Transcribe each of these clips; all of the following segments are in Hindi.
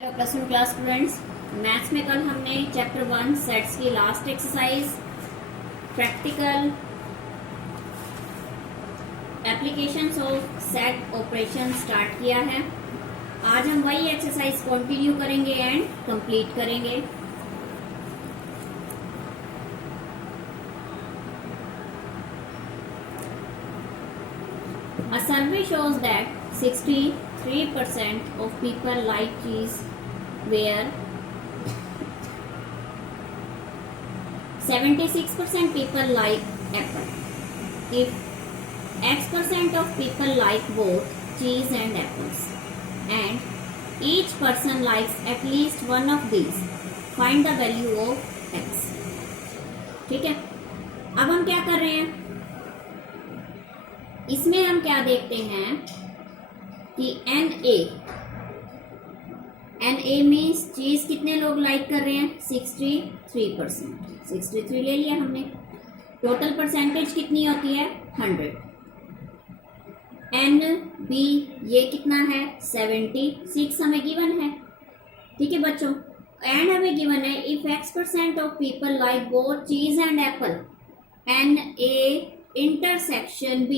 Plus one class students, maths में कल हमने चैप्टर 1 सेट्स की last exercise practical applications of set operation start किया है। आज हम वही एक्सरसाइज कंटिन्यू करेंगे एंड कंप्लीट करेंगे। A survey shows that 63% of people like cheese, where 76% people like apple. If X% of people like both cheese and apples, and each person likes at least one of these, find the value of X. ठीक है, अब हम क्या कर रहे हैं, इसमें हम क्या देखते हैं कि NA मीन्स चीज कितने लोग लाइक कर रहे हैं, 63%। 63 ले लिया हमने। टोटल परसेंटेज कितनी होती है, 100। NB ये कितना है, 76 हमें गिवन है। ठीक है बच्चों, एंड हमें गिवन है if X% of people like both cheese and apple, NA intersection B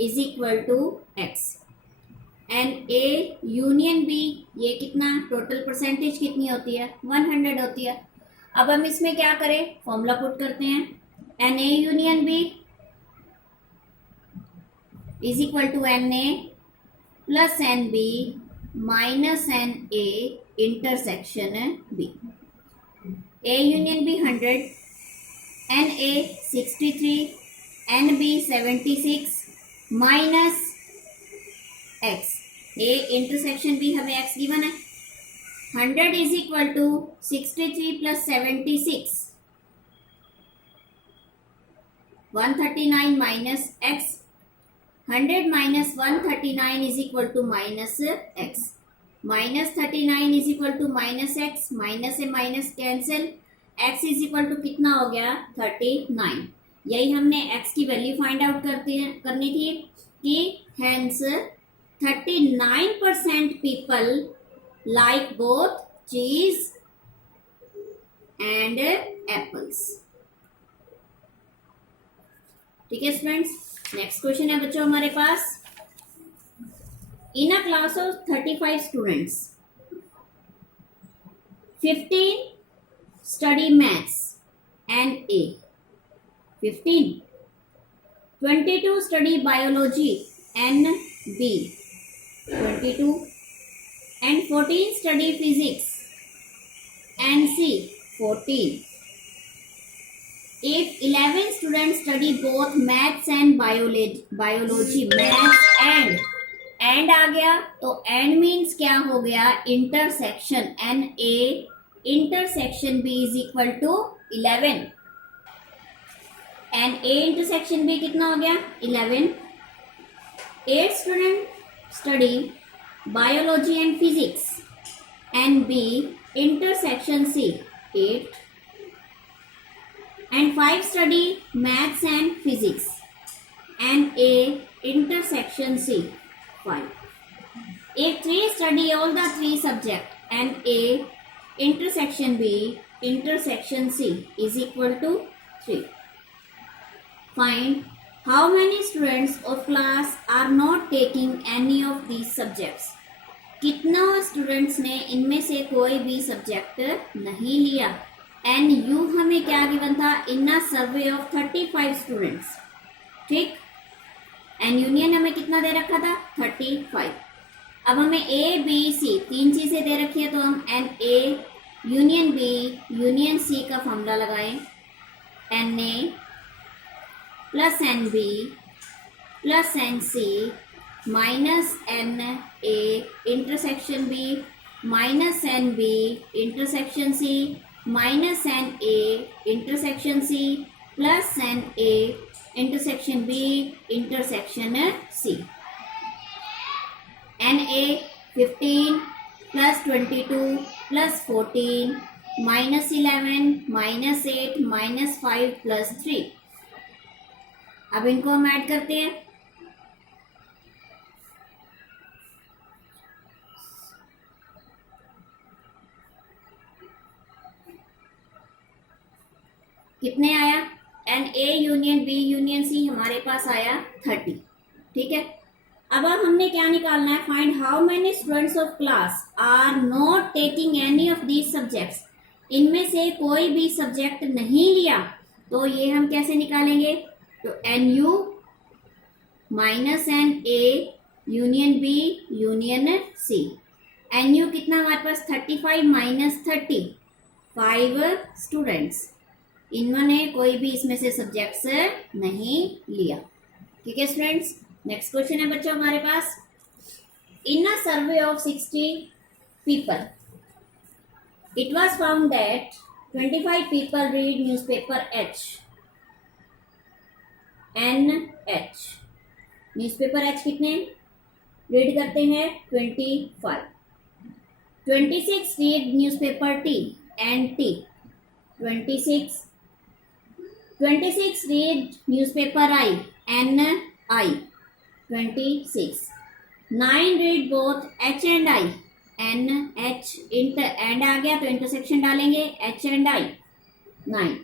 is equal to X, and A union B ये कितना, टोटल परसेंटेज कितनी होती है, 100 होती है। अब हम इसमें क्या करें, फॉर्मूला पुट करते हैं, NA union B is equal to NA plus NB minus NA intersection B। A union B 100, NA 63, NB 76 minus X, A intersection B हमें X गिवन है। 100 is equal to 63 plus 76, 139 minus X। 100 minus 139 is equal to minus X, minus 39 is equal to minus X, minus से minus cancel, X is equal to कितना हो गया, 39। यही हमने X की वैल्यू फाइंड आउट करनी थी कि hence 39% people like both cheese and apples. ठीक है स्टूडेंट्स, नेक्स्ट क्वेश्चन है बच्चों हमारे पास। In a class of 35 students, 15 study maths and A, 15, 22 study biology and B, 22, and 14 study physics and C, 14. If 11 students study both maths and biology, maths and आ गया तो and means क्या हो गया, intersection, NA intersection B is equal to 11, and A intersection B कितना हो गया, 11। 8 student study biology and physics and B intersection C, 8, and 5 study maths and physics and A intersection C, 5। If 3 study all the 3 subject and A intersection B intersection C is equal to 3. Find how many students of class are not taking any of these subjects. कितना स्टूडेंट्स ने इनमें से कोई भी सब्जेक्ट नहीं लिया। एंड यू हमें क्या गिवन था, इन अ सर्वे ऑफ 35 स्टूडेंट्स। ठीक, एंड यूनियन हमें कितना दे रखा था, 35। अब हमें A B C 3 चीजें दे रखी है, तो हम NA union B union C का फॉर्मूला लगाएं, NA plus NB plus NC minus NA intersection B minus NB intersection C minus NA intersection C plus NA intersection B intersection C। NA 15 plus 22 plus 14 minus 11 minus 8 minus 5 plus 3। अब इनको हम ऐड करते हैं, कितने आया, N A union B union C हमारे पास आया 30। ठीक है, अब हमने क्या निकालना है, find how many students of class are not taking any of these subjects, इनमें से कोई भी सब्जेक्ट नहीं लिया, तो ये हम कैसे निकालेंगे, तो N U minus N A union B union C, N U कितना हमारे पास 35 माइनस 30 5 स्टूडेंट्स, इन्होंने कोई भी इसमें से सब्जेक्ट्स नहीं लिया। ठीक है स्टूडेंट्स, नेक्स्ट क्वेश्चन है बच्चों हमारे पास, in a survey of 60 people it was found that 25 people read newspaper H, N H, newspaper H कितने रीड करते हैं 25, 26 read newspaper T, N T 26, 26 read newspaper I, N I 26, 9 read both H and I, N H inter and आ गया तो इंटरसेक्शन डालेंगे H and I 9,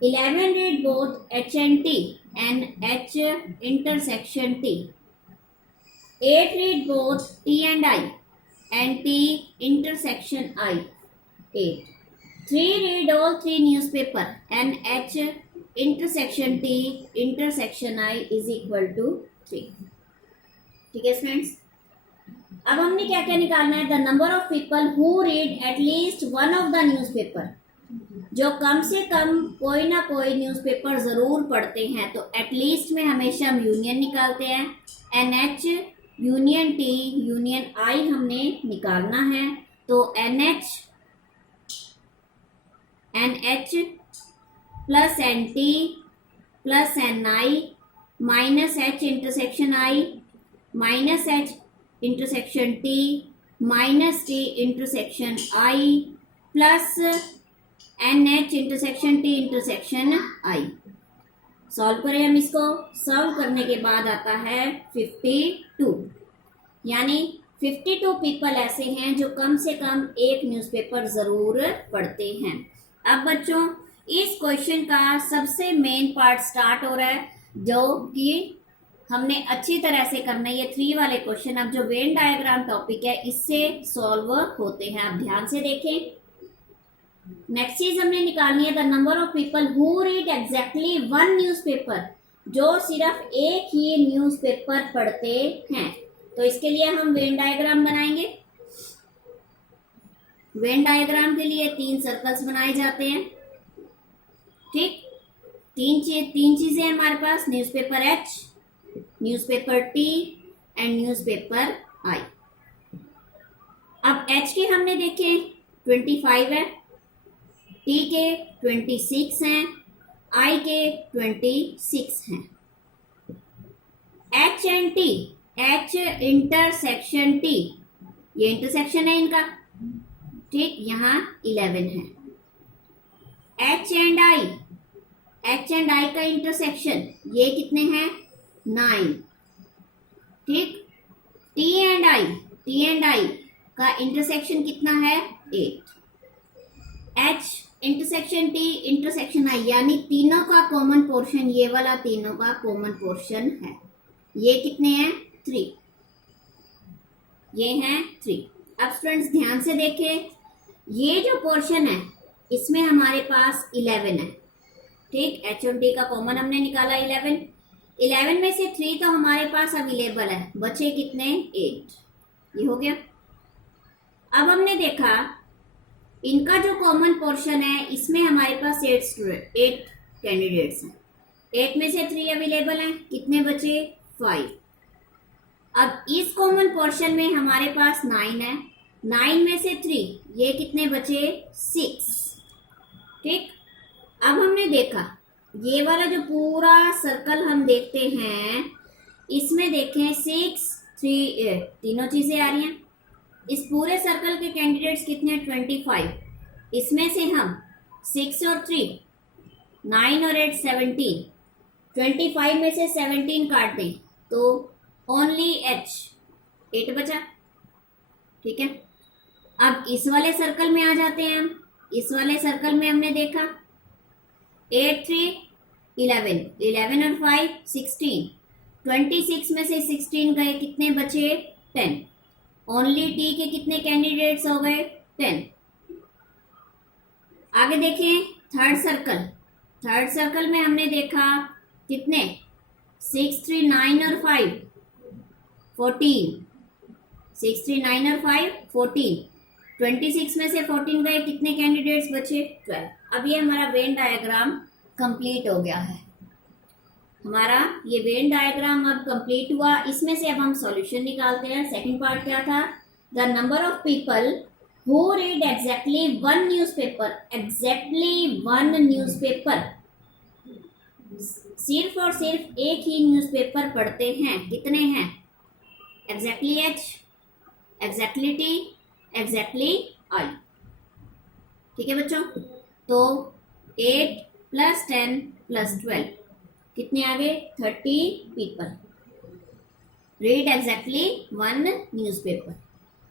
11 read both H and T, N H intersection T, 8 read both T and I, and T intersection I 8, 3 read all 3 newspaper, N H intersection T intersection I is equal to 3। ठीक है फ्रेंड्स, अब हमने क्या क्या निकालना है, the number of people who read at least one of the newspaper, जो कम से कम कोई ना कोई न्यूज़पेपर जरूर पढ़ते हैं, तो एटलीस्ट में हमेशा हम यूनियन निकालते हैं, N H union T union I हमने निकालना है, तो N H plus N T plus N I minus H intersection I minus H intersection T minus T intersection I plus N H intersection T intersection I. Solve करें हम इसको, सॉल्व करने के बाद आता है 52, यानी 52 पीपल ऐसे हैं जो कम से कम एक न्यूज़पेपर जरूर पढ़ते हैं। अब बच्चों इस क्वेश्चन का सबसे मेन पार्ट स्टार्ट हो रहा है, जो कि हमने अच्छी तरह से करना है। ये 3 वाले क्वेश्चन अब जो वेन डायग्राम टॉपिक है इससे सॉल्व होते हैं, आप ध्यान से देखें। नेक्स्ट चीज हमने निकालनी है, the number of people who read exactly one newspaper, जो सिर्फ एक ही न्यूज़पेपर पढ़ते हैं। तो इसके लिए हम वेन डायग्राम बनाएंगे। वेन डायग्राम के लिए 3 सर्कल्स बनाए जाते हैं। ठीक, तीन चीजें हमारे पास, newspaper H, newspaper T and newspaper I. अब एच के हमने देखे 25 है, टी के 26 हैं, आई के 26 हैं। H and T, H intersection T, ये इंटरसेक्शन है इनका, ठीक, यहाँ 11 है। H and I, H and I का इंटरसेक्शन ये कितने हैं 9, ठीक। टी एंड आई का इंटरसेक्शन कितना है 8। एच इंटरसेक्शन टी इंटरसेक्शन आई, यानी तीनों का कॉमन पोर्शन, ये वाला तीनों का कॉमन पोर्शन है। ये कितने हैं 3, ये हैं 3। अब स्टूडेंट्स ध्यान से देखें, ये जो पोर्शन है इसमें हमारे पास 11 है, ठीक। एच और टी का कॉमन हमने निकाला 11 में से 3 तो हमारे पास अवेलेबल है, बचे कितने 8, ये हो गया। अब हमने देखा इनका जो कॉमन पोर्शन है इसमें हमारे पास 8 कैंडिडेट्स हैं, 8 में से 3 अवेलेबल हैं, कितने बचे 5। अब इस कॉमन पोर्शन में हमारे पास 9 है, 9 में से 3, ये कितने बचे 6, ठीक। अब हमने देखा ये वाला जो पूरा सर्कल हम देखते हैं, इसमें देखें 6 3 8 तीनों चीजें आ रही हैं। इस पूरे सर्कल के कैंडिडेट्स कितने 25, इसमें से हम 6 और 3 9 और 8 17, 25 में से 17 काट दें तो ओनली एच 8 बचा, ठीक है। अब इस वाले सर्कल में आ जाते हैं हम। इस वाले सर्कल में हमने देखा 8 3 11, 11 और 5 16, 26 में से 16 गए, कितने बचे? 10। ओनली टी के कितने कैंडिडेट्स हो गए? 10। आगे देखें थर्ड सर्कल। थर्ड सर्कल में हमने देखा कितने? 6 3 9 और 5 14, 6 3 9 और 5 14, 26 में से 14 गए, कितने कैंडिडेट्स बचे? 12। अब ये हमारा वेन डायग्राम कंप्लीट हो गया है। हमारा ये वेन डायग्राम अब कंप्लीट हुआ। इसमें से अब हम सॉल्यूशन निकालते हैं। सेकंड पार्ट क्या था? The number of people who read exactly one newspaper, exactly one newspaper, सिर्फ और सिर्फ एक ही न्यूज़पेपर पढ़ते हैं, कितने हैं? Exactly H, exactly T, exactly I. ठीक है बच्चों, तो 8 + 10 + 12 कितने आ गए? 30 people read exactly one newspaper.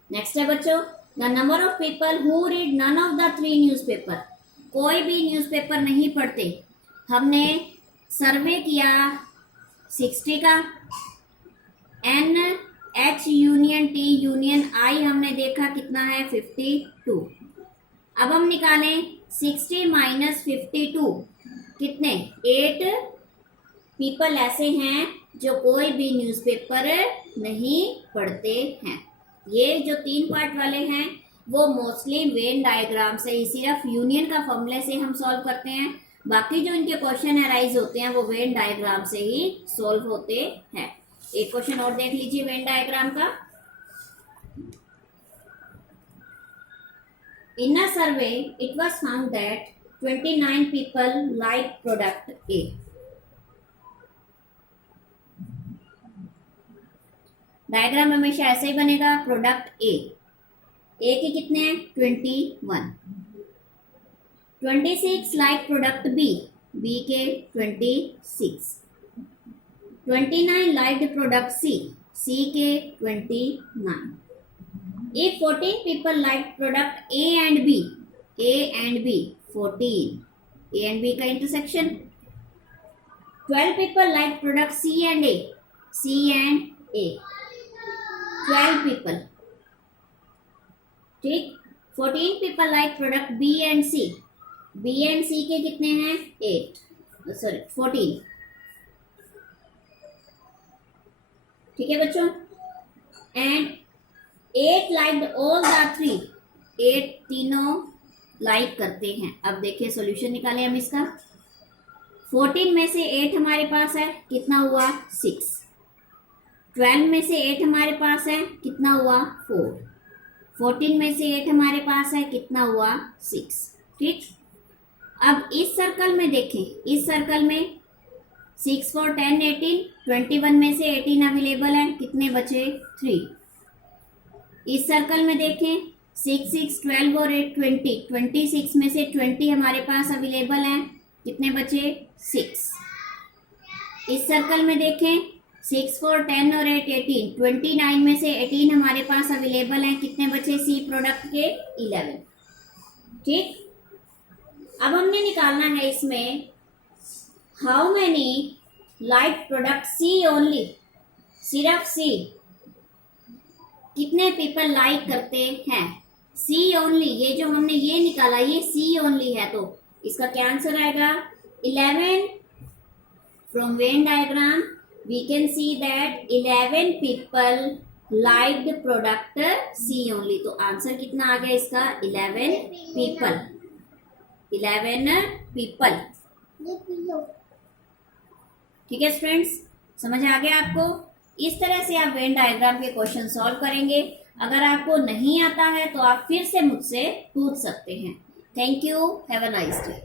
Next है बच्चों, the number of people who read none of the 3 newspaper, कोई भी न्यूज़पेपर नहीं पढ़ते। हमने सर्वे किया 60 का, N H union T union I हमने देखा कितना है? 52। अब हम निकालें 60 - 52 कितने? 8 पीपल ऐसे हैं जो कोई भी न्यूज़पेपर नहीं पढ़ते हैं। ये जो 3 पार्ट वाले हैं वो मोस्टली वेन डायग्राम से ही, सिर्फ यूनियन का फॉर्मूले से हम सॉल्व करते हैं। बाकी जो इनके क्वेश्चन अराइज होते हैं वो वेन डायग्राम से ही सॉल्व होते हैं। एक क्वेश्चन और देख लीजिए वेन डायग्राम का। In a survey it was found that 29 people like product A. Diagram हमेशा ऐसे ही बनेगा, प्रोडक्ट ए के कितने हैं? 21। 26 लाइक प्रोडक्ट बी के 26। 29 लाइक प्रोडक्ट सी के 29। If 14 people like product A and B 14, A and B का intersection। 12 people like product C and A 12 people, ठीक। 14 people like product B and C के कितने हैं? 14, ठीक है बच्चों। एंड 8 लाइक ऑल द 3, 8 तीनों लाइक करते हैं। अब देखिए सॉल्यूशन निकालें हम इसका। 14 में से 8 हमारे पास है, कितना हुआ? 6। 12 में से 8 हमारे पास है, कितना हुआ? 4। 14 में से 8 हमारे पास है, कितना हुआ? 6, ठीक। अब इस सर्कल में देखें, इस सर्कल में 6 4 10 18, 21 में से 18 अवेलेबल है, कितने बचे? 3। इस सर्कल में देखें 6 6 12 और 8 20, 26 में से 20 हमारे पास अवेलेबल हैं, कितने बचे? 6। इस सर्कल में देखें 6 4 10 और 8 18, 29 में से 18 हमारे पास अवेलेबल हैं, कितने बचे? सी प्रोडक्ट के 11, ठीक। अब हमने निकालना है इसमें how many like product C only, सिर्फ सी कितने पीपल लाइक करते हैं? सी ओनली, ये जो हमने ये निकाला ये सी ओनली है, तो इसका क्या आंसर आएगा? 11। From Venn diagram we can see that 11 people liked product C only. तो आंसर कितना आ गया इसका? 11 पीपल, 11 पीपल, ठीक है स्टूडेंट्स, समझ आ गया आपको? इस तरह से आप वेन डायग्राम के क्वेश्चन सॉल्व करेंगे। अगर आपको नहीं आता है तो आप फिर से मुझसे पूछ सकते हैं। Thank you, have a nice day.